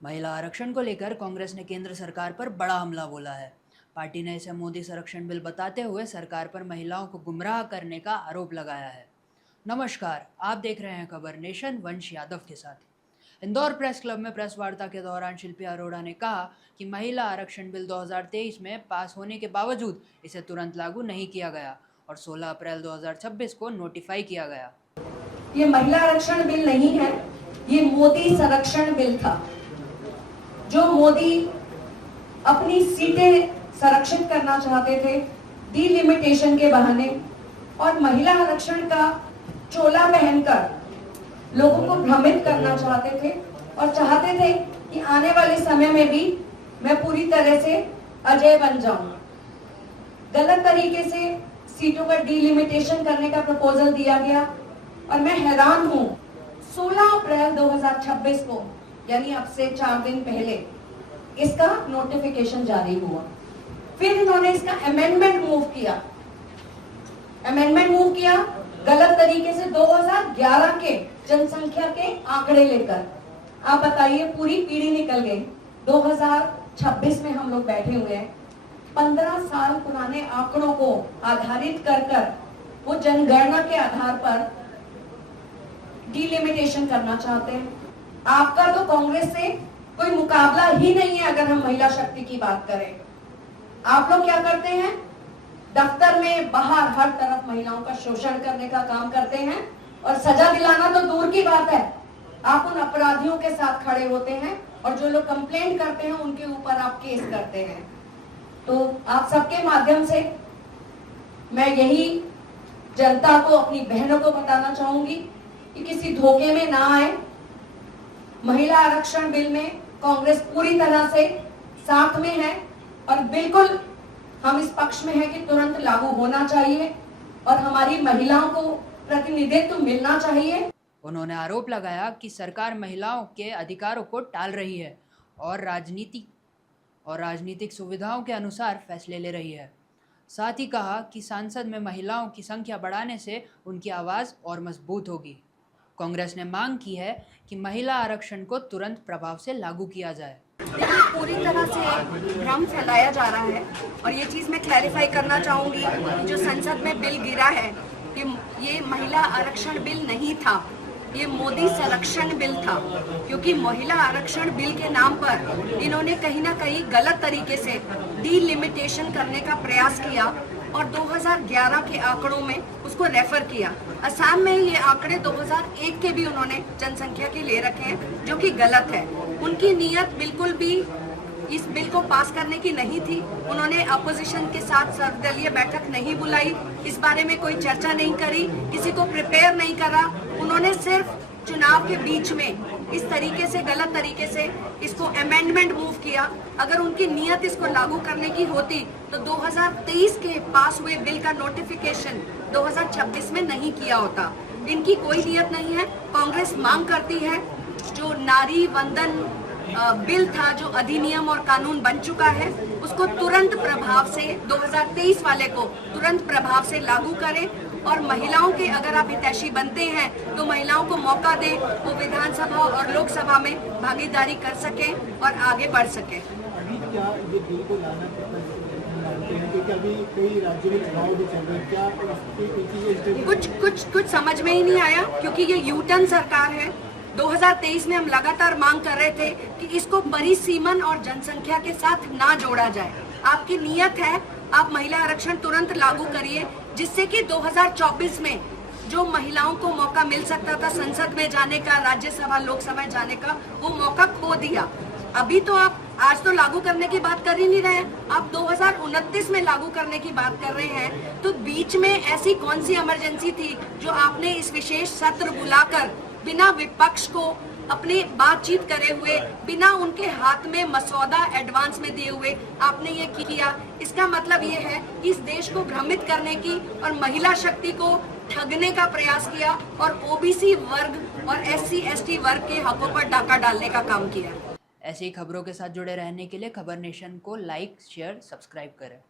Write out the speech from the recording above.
महिला आरक्षण को लेकर कांग्रेस ने केंद्र सरकार पर बड़ा हमला बोला है। पार्टी ने इसे मोदी संरक्षण बिल बताते हुए सरकार पर महिलाओं को गुमराह करने का आरोप लगाया है। नमस्कार, आप देख रहे हैं खबर नेशन, वंश यादव के साथ। इंदौर प्रेस क्लब में प्रेस वार्ता के दौरान शिल्पी अरोड़ा ने कहा कि महिला आरक्षण बिल 2023 में पास होने के बावजूद इसे तुरंत लागू नहीं किया गया और 16 अप्रैल 2026 को नोटिफाई किया गया। ये महिला आरक्षण बिल नहीं है, ये मोदी संरक्षण बिल था। जो मोदी अपनी सीटें संरक्षित करना चाहते थे डिलिमिटेशन के बहाने और महिला आरक्षण का चोला पहनकर लोगों को भ्रमित करना चाहते थे और चाहते थे कि आने वाले समय में भी मैं पूरी तरह से अजय बन जाऊं। गलत तरीके से सीटों का डिलिमिटेशन करने का प्रपोजल दिया गया और मैं हैरान हूं। 16 अप्रैल 2026 को यानी अब से 4 दिन पहले इसका नोटिफिकेशन जारी हुआ। फिर इन्होंने इसका अमेंडमेंट मूव किया गलत तरीके से 2011 के जनसंख्या के आंकड़े लेकर। आप बताइए, पूरी पीढ़ी निकल गई, 2026 में हम लोग बैठे हुए हैं। 15 साल पुराने आंकड़ों को आधारित कर वो जनगणना के आधार पर डिलिमिटेशन करना चाहते हैं। आपका तो कांग्रेस से कोई मुकाबला ही नहीं है। अगर हम महिला शक्ति की बात करें, आप लोग क्या करते हैं? दफ्तर में, बाहर, हर तरफ महिलाओं का शोषण करने का काम करते हैं और सजा दिलाना तो दूर की बात है, आप उन अपराधियों के साथ खड़े होते हैं और जो लोग कंप्लेंट करते हैं उनके ऊपर आप केस करते हैं। तो आप सबके माध्यम से मैं यही जनता को, अपनी बहनों को बताना चाहूंगी कि किसी धोखे में ना आए। महिला आरक्षण बिल में कांग्रेस पूरी तरह से साथ में है और बिल्कुल हम इस पक्ष में है कि तुरंत लागू होना चाहिए और हमारी महिलाओं को प्रतिनिधित्व मिलना चाहिए। उन्होंने आरोप लगाया कि सरकार महिलाओं के अधिकारों को टाल रही है और राजनीतिक सुविधाओं के अनुसार फैसले ले रही है। साथ ही कहा कि संसद में महिलाओं की संख्या बढ़ाने से उनकी आवाज़ और मजबूत होगी। कांग्रेस ने मांग की है कि महिला आरक्षण को तुरंत प्रभाव से लागू किया जाए। पूरी तरह से भ्रम फैलाया जा रहा है और ये चीज़ मैं क्लैरिफाई करना चाहूँगी कि जो संसद में बिल गिरा है कि ये महिला आरक्षण बिल नहीं था, ये मोदी संरक्षण बिल था। क्योंकि महिला आरक्षण बिल के नाम पर इन्होंने कहीं ना कहीं गलत तरीके से डिलिमिटेशन करने का प्रयास किया और 2011 के आंकड़ों में उसको रेफर किया। असम में ये आंकड़े 2001 के भी उन्होंने जनसंख्या के ले रखे हैं, जो कि गलत है। उनकी नीयत बिल्कुल भी इस बिल को पास करने की नहीं थी। उन्होंने अपोजिशन के साथ सर्वदलीय बैठक नहीं बुलाई, इस बारे में कोई चर्चा नहीं करी, किसी को प्रिपेयर नहीं करा। उन्होंने सिर्फ चुनाव के बीच में इस तरीके से, गलत तरीके से इसको अमेंडमेंट मूव किया। अगर उनकी नीयत इसको लागू करने की होती तो 2023 के पास हुए बिल का नोटिफिकेशन 2026 में नहीं किया होता। इनकी कोई नीयत नहीं है। कांग्रेस मांग करती है जो नारी वंदन बिल था, जो अधिनियम और कानून बन चुका है, उसको तुरंत प्रभाव से 2023 वाले को तुरंत प्रभाव से लागू करें और महिलाओं के, अगर आप हितैषी बनते हैं तो महिलाओं को मौका दें, वो विधानसभा और लोकसभा में भागीदारी कर सकें और आगे बढ़ सकें। कुछ समझ में ही नहीं आया, क्योंकि ये यू टर्न सरकार है। 2023 में हम लगातार मांग कर रहे थे कि इसको परिसीमन और जनसंख्या के साथ ना जोड़ा जाए। आपकी नीयत है, आप महिला आरक्षण तुरंत लागू करिए, जिससे कि 2024 में जो महिलाओं को मौका मिल सकता था संसद में जाने का, राज्यसभा लोकसभा जाने का, वो मौका खो दिया। अभी तो आप आज तो लागू करने की बात कर ही नहीं रहे हैं, आप 2029 में लागू करने की बात कर रहे हैं। तो बीच में ऐसी कौन सी इमरजेंसी थी जो आपने इस विशेष सत्र बुलाकर बिना विपक्ष को अपनी बातचीत करे हुए, बिना उनके हाथ में मसौदा एडवांस में दिए हुए आपने ये किया? इसका मतलब ये है कि इस देश को भ्रमित करने की और महिला शक्ति को ठगने का प्रयास किया और ओबीसी वर्ग और एससी एसटी वर्ग के हकों पर डाका डालने का काम किया। ऐसी ही खबरों के साथ जुड़े रहने के लिए खबर नेशन को लाइक, शेयर, सब्सक्राइब करें।